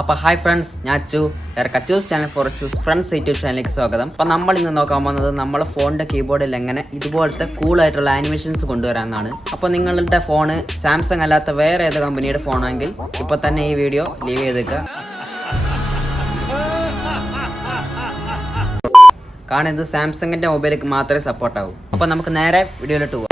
അപ്പോൾ hi friends, ഞാൻ Achu. Kachus channel for choose friends YouTube ചാനലിലേക്ക് സ്വാഗതം. അപ്പോൾ നമ്മൾ ഇന്ന് നോക്കാൻ പോകുന്നത് നമ്മളെ ഫോണിൻ്റെ കീബോർഡിൽ എങ്ങനെ ഇതുപോലത്തെ കൂളായിട്ടുള്ള ആനിമേഷൻസ് കൊണ്ടുവരാമെന്നാണ്. അപ്പോൾ നിങ്ങളുടെ ഫോണ് സാംസങ് അല്ലാത്ത വേറെ ഏത് കമ്പനിയുടെ ഫോണാണെങ്കിൽ ഇപ്പോൾ തന്നെ ഈ വീഡിയോ ലീവ് ചെയ്തേക്കുക. കാരണം ഇത് സാംസങ്ങിൻ്റെ മൊബൈലിലേക്ക് മാത്രമേ സപ്പോർട്ടാവൂ. അപ്പോൾ നമുക്ക് നേരെ വീഡിയോയിലോട്ട് പോകാം.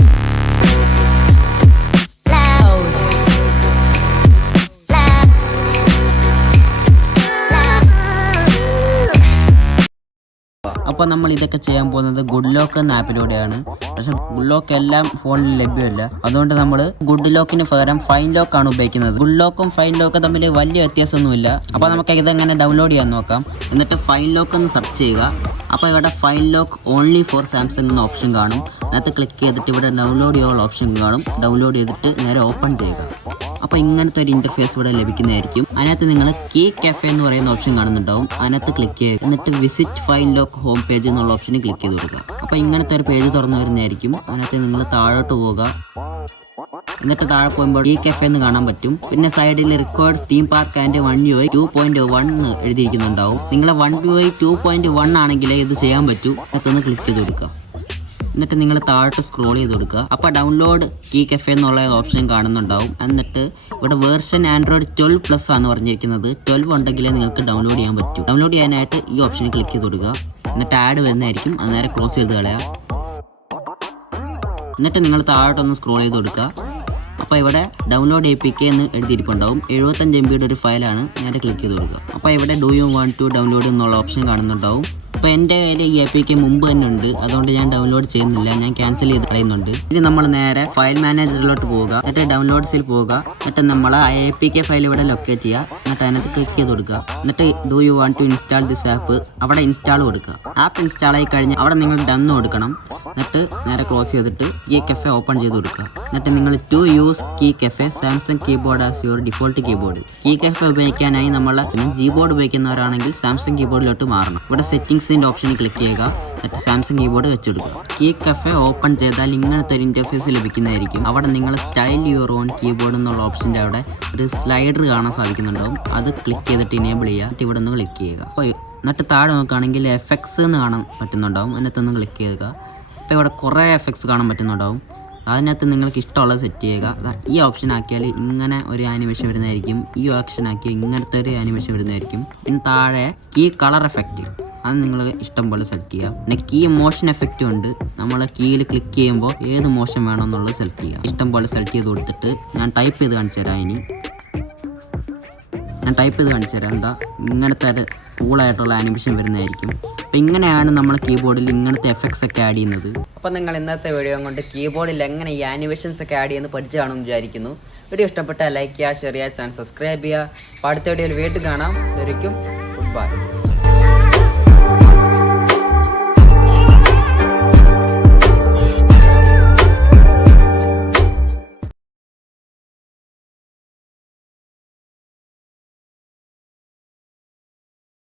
അപ്പോൾ നമ്മൾ ഇതൊക്കെ ചെയ്യാൻ പോകുന്നത് ഗുഡ് ലോക്ക് എന്ന ആപ്പിലൂടെയാണ്. പക്ഷെ ഗുഡ് ലോക്ക് എല്ലാം ഫോണിൽ ലഭ്യമല്ല. അതുകൊണ്ട് നമ്മൾ ഗുഡ് ലോക്കിന് പകരം ഫൈൻ ലോക്ക് ആണ് ഉപയോഗിക്കുന്നത്. ഗുഡ് ലോക്കും ഫൈൻ ലോക്കും തമ്മിൽ വലിയ വ്യത്യാസമൊന്നുമില്ല. അപ്പോൾ നമുക്ക് ഇതെങ്ങനെ ഡൗൺലോഡ് ചെയ്യാൻ നോക്കാം. എന്നിട്ട് ഫൈൻ ലോക്ക് എന്ന് സെർച്ച് ചെയ്യുക. അപ്പോൾ ഇവിടെ fine lock only for Samsung എന്ന ഓപ്ഷൻ കാണും. അതിനകത്ത് ക്ലിക്ക് ചെയ്തിട്ട് ഇവിടെ ഡൗൺലോഡ് ചെയ്യാനുള്ള ഓപ്ഷൻ കാണും. ഡൗൺലോഡ് ചെയ്തിട്ട് നേരെ ഓപ്പൺ ചെയ്യുക. അപ്പോൾ ഇങ്ങനത്തെ ഒരു ഇൻ്റർഫേസ് ഇവിടെ ലഭിക്കുന്നതായിരിക്കും. അതിനകത്ത് നിങ്ങൾ കീ കഫേ എന്ന് പറയുന്ന ഓപ്ഷൻ കാണുന്നുണ്ടാവും. അതിനകത്ത് ക്ലിക്ക് ചെയ്യുക. എന്നിട്ട് visit fine lock home page എന്നുള്ള ഓപ്ഷനിൽ ക്ലിക്ക് ചെയ്ത് കൊടുക്കുക. അപ്പോൾ ഇങ്ങനത്തെ ഒരു പേജ് തുറന്നു വരുന്നതായിരിക്കും. അതിനകത്ത് നിങ്ങൾ താഴോട്ട് പോവുക. എന്നിട്ട് താഴെ പോകുമ്പോൾ ഈ കഫേ എന്ന് കാണാൻ പറ്റും. പിന്നെ സൈഡിൽ required theme park and 1UI 2.1 എന്ന് എഴുതിയിരിക്കുന്നുണ്ടാവും. നിങ്ങളെ 1UI 2.1 ആണെങ്കിലേ ഇത് ചെയ്യാൻ പറ്റൂ. അടുത്തൊന്ന് ക്ലിക്ക് ചെയ്ത് കൊടുക്കുക. എന്നിട്ട് നിങ്ങൾ താഴോട്ട് സ്ക്രോൾ ചെയ്ത് കൊടുക്കുക. അപ്പോൾ ഡൗൺലോഡ് കീ കഫേ എന്നുള്ള ഓപ്ഷൻ കാണുന്നുണ്ടാവും. എന്നിട്ട് ഇവിടെ വേർഷൻ ആൻഡ്രോയിഡ് 12+ ആണ് പറഞ്ഞിരിക്കുന്നത്. 12 ഉണ്ടെങ്കിലേ നിങ്ങൾക്ക് ഡൗൺലോഡ് ചെയ്യാൻ പറ്റൂ. ഡൗൺലോഡ് ചെയ്യാനായിട്ട് ഈ ഓപ്ഷനിൽ ക്ലിക്ക് ചെയ്ത് കൊടുക്കുക. എന്നിട്ട് ആഡ് വരുന്നതായിരിക്കും. അത് നേരെ ക്ലോസ് ചെയ്ത് കളയാം. എന്നിട്ട് നിങ്ങൾ താഴോട്ടൊന്ന് സ്ക്രോൾ ചെയ്ത് കൊടുക്കുക. അപ്പോൾ ഇവിടെ ഡൗൺലോഡ് APK എന്ന് എഴുതിയിരിപ്പുണ്ടാവും. 75 MB ഒരു ഫയലാണ്. നേരെ ക്ലിക്ക് ചെയ്ത് കൊടുക്കുക. അപ്പോൾ ഇവിടെ do you want to download എന്നുള്ള ഓപ്ഷൻ കാണുന്നുണ്ടാവും. അപ്പോൾ എൻ്റെ കയ്യിൽ ഈ APK മുമ്പ് തന്നെ ഉണ്ട്. അതുകൊണ്ട് ഞാൻ ഡൗൺലോഡ് ചെയ്യുന്നില്ല. ഞാൻ ക്യാൻസൽ ചെയ്ത് കളയുന്നുണ്ട്. ഇനി നമ്മൾ നേരെ ഫയൽ മാനേജറിലോട്ട് പോവുക. എന്നിട്ട് ഡൗൺലോഡ്സിൽ പോവുക. എന്നിട്ട് നമ്മൾ ആ APK ഫയൽ ഇവിടെ ലൊക്കേറ്റ് ചെയ്യുക. എന്നിട്ട് അതിനകത്ത് ക്ലിക്ക് ചെയ്ത് കൊടുക്കുക. എന്നിട്ട് do you want to install this app അവിടെ ഇൻസ്റ്റാൾ കൊടുക്കുക. ആപ്പ് ഇൻസ്റ്റാൾ ആയി കഴിഞ്ഞ് അവിടെ നിങ്ങൾ ഡൺ കൊടുക്കണം. എന്നിട്ട് നേരെ ക്ലോസ് ചെയ്തിട്ട് കീ കഫേ ഓപ്പൺ ചെയ്ത് കൊടുക്കുക. എന്നിട്ട് നിങ്ങൾ to use key cafe Samsung keyboard as your default keyboard. Key cafe ഉപയോഗിക്കാനായി നമ്മൾ കീബോർഡ് ഉപയോഗിക്കുന്നവരാണെങ്കിൽ സാംസങ് കീബോർഡിലോട്ട് മാറണം. ഇവിടെ സെറ്റിംഗ്സിൻ്റെ ഓപ്ഷനിൽ ക്ലിക്ക് ചെയ്യുക. എന്നിട്ട് സാംസങ് കീബോർഡ് വെച്ചെടുക്കുക. കീ കഫേ ഓപ്പൺ ചെയ്താൽ ഇങ്ങനത്തെ ഒരു ഇൻ്റർഫേസ് ലഭിക്കുന്നതായിരിക്കും. അവിടെ നിങ്ങൾ സ്റ്റൈൽ യുവർ ഓൺ കീബോർഡ് എന്നുള്ള ഓപ്ഷൻ്റെ അവിടെ ഒരു സ്ലൈഡർ കാണാൻ സാധിക്കുന്നുണ്ടാവും. അത് ക്ലിക്ക് ചെയ്തിട്ട് ഇനേബിൾ ചെയ്യുക. എന്നിട്ട് ഇവിടെ നിന്ന് ക്ലിക്ക് ചെയ്യുക. അപ്പോൾ എന്നിട്ട് താഴെ നോക്കുകയാണെങ്കിൽ എഫക്ട്സ് എന്ന് കാണാൻ പറ്റുന്നുണ്ടാവും. അതിനകത്തൊന്ന് ക്ലിക്ക് ചെയ്യുക. അപ്പോൾ ഇവിടെ കുറേ എഫക്ട്സ് കാണാൻ പറ്റുന്നുണ്ടാവും. അതിനകത്ത് നിങ്ങൾക്ക് ഇഷ്ടമുള്ളത് സെറ്റ് ചെയ്യുക. ഈ ഓപ്ഷൻ ആക്കിയാൽ ഇങ്ങനെ ഒരു ആനിമേഷൻ വരുന്നതായിരിക്കും. ഈ ഓപ്ഷൻ ആക്കിയാൽ ഇങ്ങനത്തെ ഒരു ആനിമേഷൻ വരുന്നതായിരിക്കും. പിന്നെ താഴെ കീ കളർ എഫക്റ്റ് അത് നിങ്ങൾ ഇഷ്ടം പോലെ സെലക്ട് ചെയ്യുക. പിന്നെ കീ മോഷൻ എഫക്റ്റും ഉണ്ട്. നമ്മൾ കീയിൽ ക്ലിക്ക് ചെയ്യുമ്പോൾ ഏത് മോഷൻ വേണമെന്നുള്ളത് സെലക്ട് ചെയ്യുക. ഇഷ്ടം പോലെ സെലക്ട് ചെയ്ത് കൊടുത്തിട്ട് ഞാൻ ടൈപ്പ് ചെയ്ത് കാണിച്ചു തരാം. ഞാൻ ടൈപ്പ് ചെയ്ത് കാണിച്ചു തരാം. എന്താ ഇങ്ങനത്തെ ഒരു കൂളായിട്ടുള്ള ആനിമേഷൻ വരുന്നതായിരിക്കും. അപ്പോൾ ഇങ്ങനെയാണ് നമ്മൾ കീബോർഡിൽ ഇങ്ങനത്തെ എഫക്ട്സ് ഒക്കെ ആഡ് ചെയ്യുന്നത്. അപ്പോൾ നിങ്ങൾ ഇന്നത്തെ വീഡിയോ കൊണ്ട് കീബോർഡിൽ എങ്ങനെ ഈ ആനിമേഷൻസ് ഒക്കെ ആഡ് ചെയ്യുന്നത് പഠിച്ചു കാണുമെന്ന് വിചാരിക്കുന്നു. വീഡിയോ ഇഷ്ടപ്പെട്ടാൽ ലൈക്ക് ചെയ്യുക, ഷെയർ ചെയ്യുക, ചാനൽ സബ്സ്ക്രൈബ് ചെയ്യുക. അപ്പോൾ അടുത്ത വീഡിയോയിൽ വീണ്ടും കാണാം. Good bye.